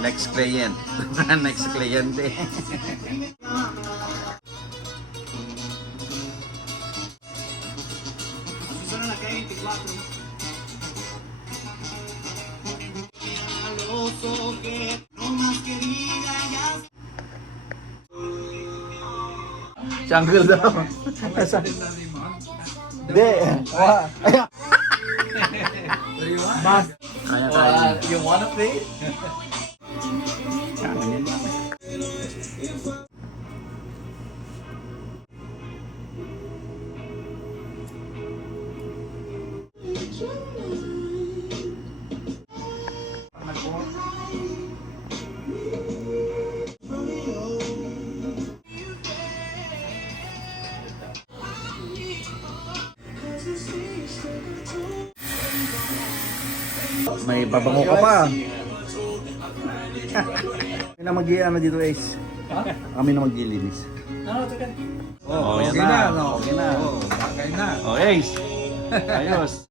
Next client. Next client eh. Jungle daw. Hindi. Mas. Kaya. You wanna play? May babango ka pa. Kami na mag-iano dito, Ace. Kami na mag-ilinis. No, it's okay. Oh, Okay yan na, na. no? Okay na. Bagay na. Oh, Ace. Ayos.